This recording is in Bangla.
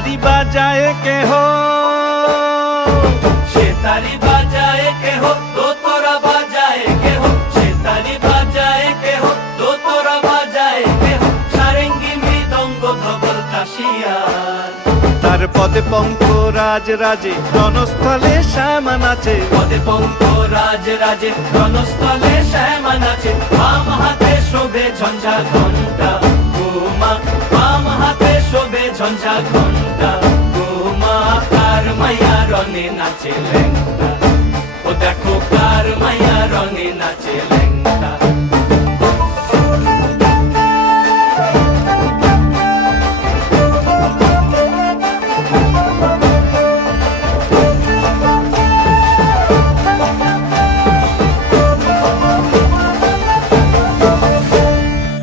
তারি বাজায় কেহ, সে তারি বাজায় কেহ, দোতরা বাজায় কেহ, সে তারি বাজায় কেহ, দোতরা বাজায় কেহ, সারেঙ্গি মৃদঙ্গ ধবল কাশিয়ার। তার পদে পঙ্ক রাজ রাজে, রণস্থলে শ্যামা নাচে। পদে পঙ্ক রাজ রাজে, রণস্থলে শ্যামা নাচে। বাম হাতে শোভে ঝঞ্ঝা ঘণ্টা গোমা, বাম হাতে শোভে ঝঞ্ঝা ঘণ্টা গোমা। তার মাইয়া রণে নাচে